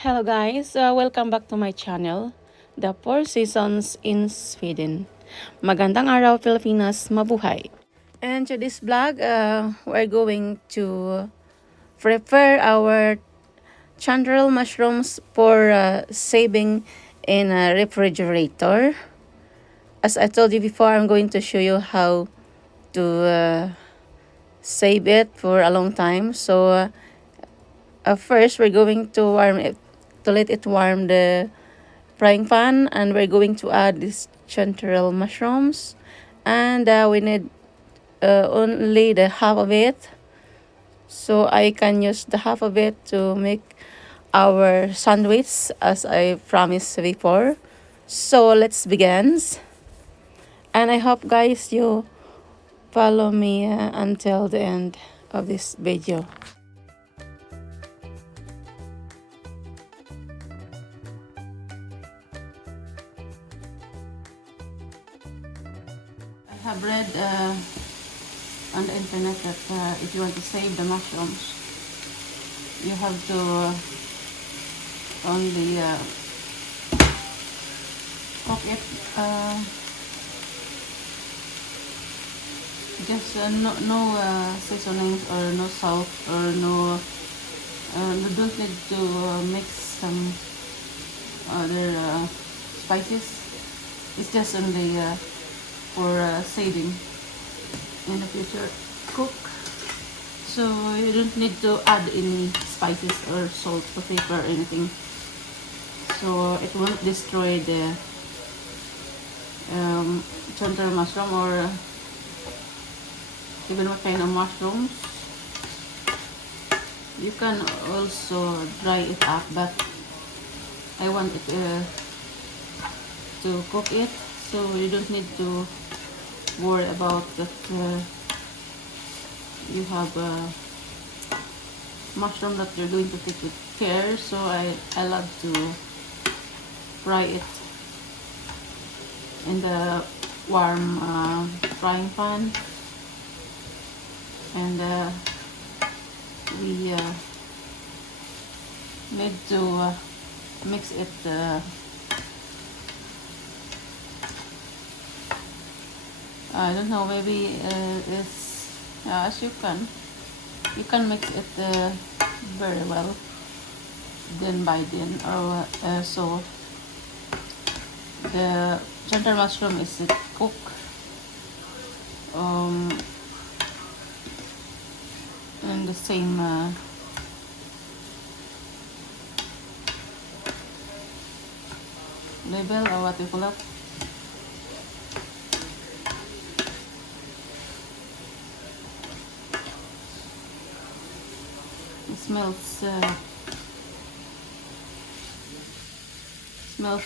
Hello guys, welcome back to my channel, The Four Seasons in Sweden. Magandang araw Pilipinas, mabuhay! And to this vlog, we're going to prepare our chanterelle mushrooms for saving in a refrigerator. As I told you before, I'm going to show you how to save it for a long time. So first, we're going to warm it, to let it warm the frying pan, and we're going to add these chanterelle mushrooms, and we need only the half of it, so I can use the half of it to make our sandwich as I promised before. So let's begin, and I hope guys you follow me until the end of this video. I have read on the internet that if you want to save the mushrooms, you have to only cook it, just no seasonings or no salt or no, you don't need to mix some other spices. It's just only for saving in the future cook, so you don't need to add any spices or salt or pepper or anything, so it won't destroy the chanterelle mushroom or even what kind of mushrooms. You can also dry it up, but I want it to cook it, so you don't need to worry about that you have a mushroom that you're going to take with care. So I love to fry it in the warm frying pan, and we need to mix it I don't know, maybe it's as you can mix it very well then by then, or so the chanterelle mushroom is cooked in the same level, or what you call it. It smells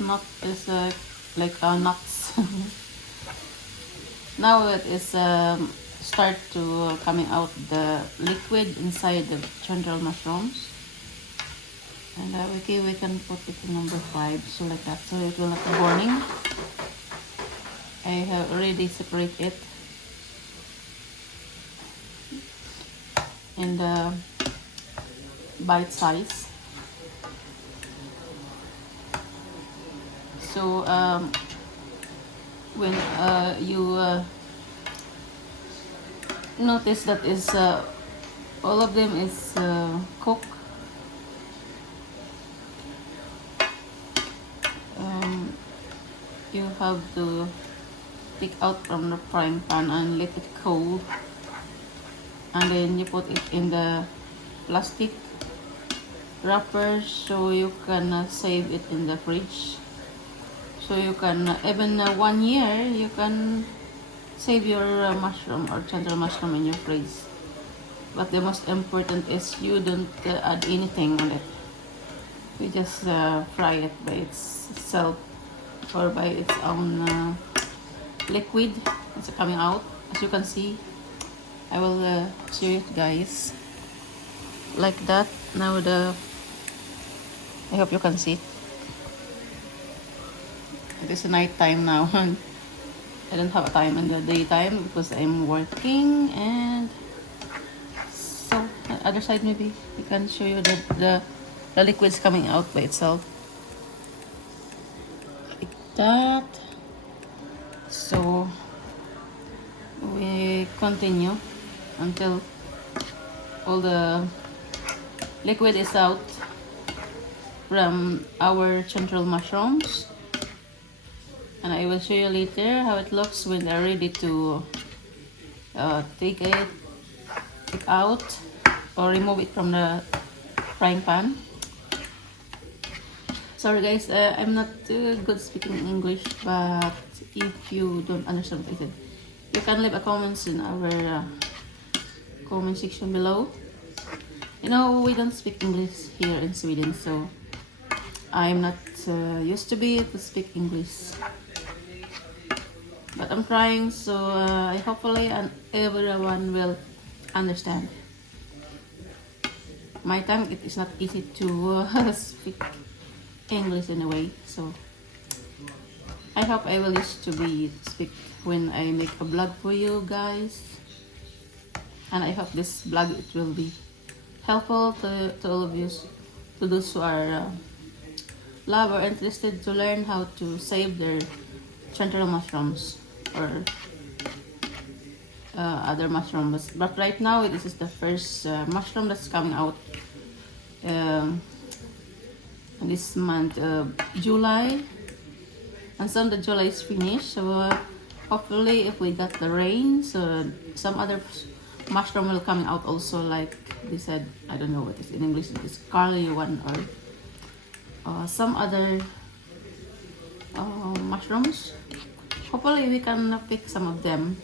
not is like nuts. Now it is start to coming out the liquid inside the chanterelle mushrooms, and okay, we can put it in number 5, so like that, so it will not be burning. I have already separate it in the bite size. So when you notice that is all of them is cooked, you have to take out from the frying pan and let it cool, and then you put it in the plastic wrapper, so you can save it in the fridge, so you can even 1 year you can save your mushroom or chanterelle mushroom in your fridge. But the most important is you don't add anything on it. You just fry it by itself or by its own liquid. It's coming out, as you can see. I will show it guys like that. Now I hope you can see it. It is night time now. I don't have time in the daytime because I'm working, and so other side maybe we can show you the the liquid's coming out by itself. Like that. So we continue until all the liquid is out from our chanterelle mushrooms, and I will show you later how it looks when they're ready to take it out or remove it from the frying pan. Sorry guys, I'm not good speaking English, but if you don't understand what I said, you can leave a comments in our comment section below. You know, we don't speak English here in Sweden, so I'm not used to speak English. But I'm trying, so hopefully everyone will understand. My tongue, it is not easy to speak English in a way, so I hope I will used to be speak when I make a vlog for you guys, and I hope this vlog it will be helpful to all of you, to those who are love or interested to learn how to save their chanterelle mushrooms or other mushrooms. But right now this is the first mushroom that's coming out this month, July, and soon the July is finished, so hopefully if we got the rain, so some other mushroom will come out also, like they said, I don't know what is in English, it is curly one or some other mushrooms. Hopefully we can pick some of them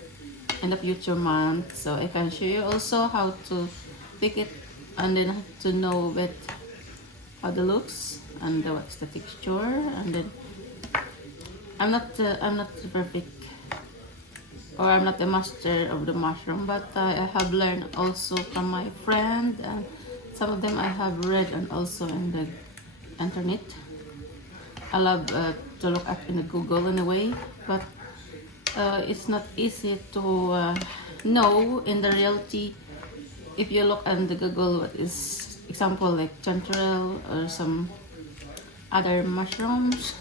in the future month, so I can show you also how to pick it, and then to know what how the looks and what's the texture. And then I'm not perfect, or I'm not a master of the mushroom, but I have learned also from my friend, and some of them I have read and also in the internet. I love to look at in the Google in a way, but it's not easy to know in the reality. If you look at the Google, what is example like chanterelle or some other mushrooms,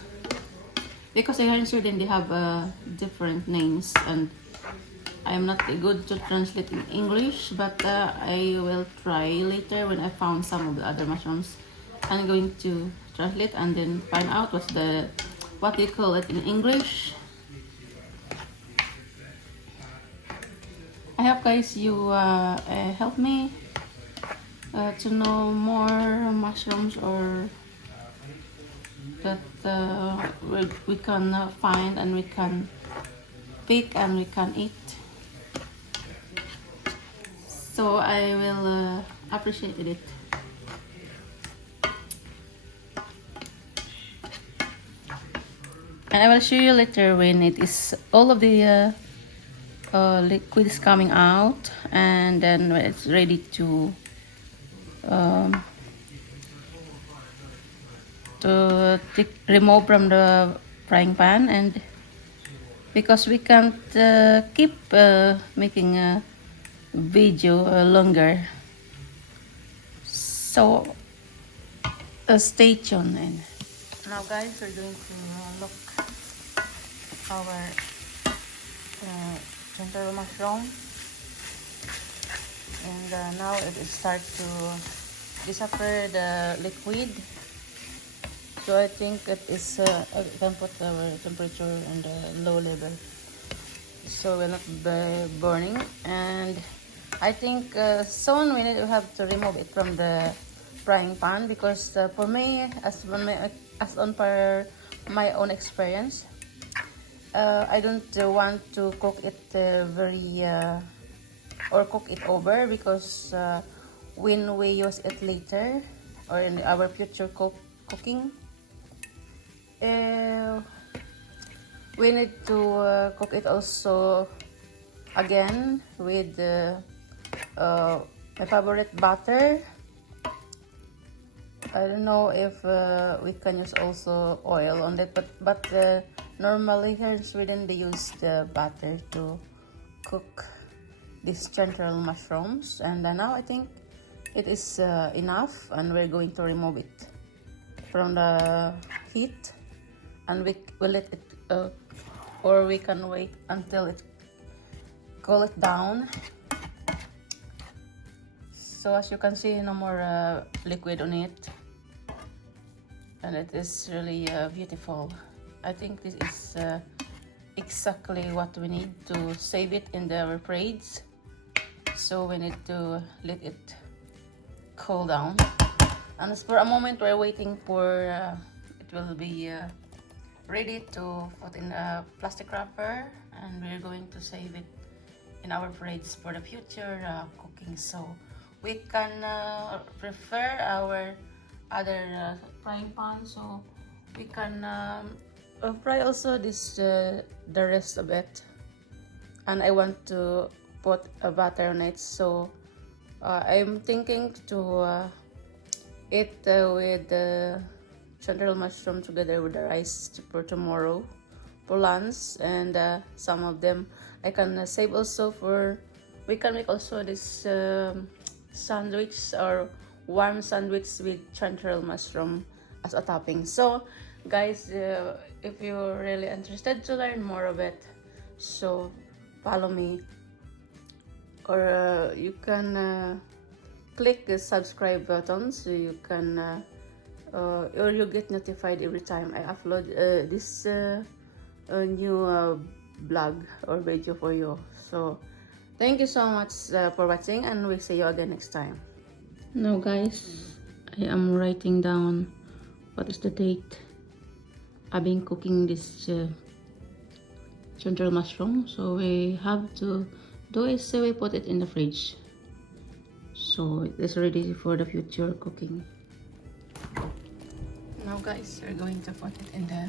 because here in Sweden they have different names, and I'm not good to translate in English, but I will try later when I found some of the other mushrooms. I'm going to translate and then find out what they call it in English. I hope guys you help me to know more mushrooms, or that we can find and we can pick and we can eat. So I will appreciate it. And I will show you later when it is all of the liquid is coming out, and then when it's ready to remove from the frying pan. And because we can't keep making a video longer, so stay tuned. And now guys, we're going to look our chanterelle mushroom, and now it starts to disappear the liquid. So I think it is we can put our temperature on the low level, so we'll not be burning. And I think soon we need to have to remove it from the frying pan, because for me, as on per my own experience, I don't want to cook it or cook it over, because when we use it later or in our future cooking, we need to cook it also again with my favorite butter. I don't know if we can use also oil on that, but normally here in Sweden they use the butter to cook these chanterelle mushrooms. And now I think it is enough, and we're going to remove it. from the heat, and we will let it or we can wait until it cool it down. So as you can see, no more liquid on it, and it is really beautiful. I think this is exactly what we need to save it in the fridge. So we need to let it cool down, and for a moment we're waiting for it will be ready to put in a plastic wrapper, and we're going to save it in our fridge for the future cooking. So we can prefer our other frying pan, so we can fry also this the rest of it. And I want to put a butter on it, so I'm thinking to eat with the chanterelle mushroom together with the rice for tomorrow for lunch, and some of them I can save also for, we can make also this sandwich or warm sandwich with chanterelle mushroom as a topping. So guys, if you're really interested to learn more of it, so follow me, or you can click the subscribe button so you can or you get notified every time I upload this new blog or video for you. So thank you so much for watching, and we'll see you again next time. Now guys, I am writing down what is the date I've been cooking this chanterelle mushroom. So we have to do is we put it in the fridge, so it is ready for the future cooking. Now guys, we're going to put it in the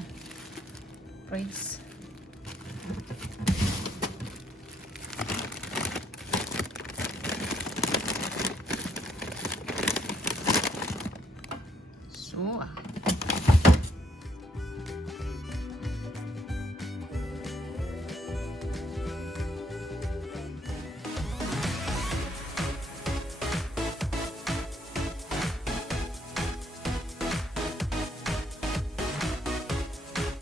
fridge.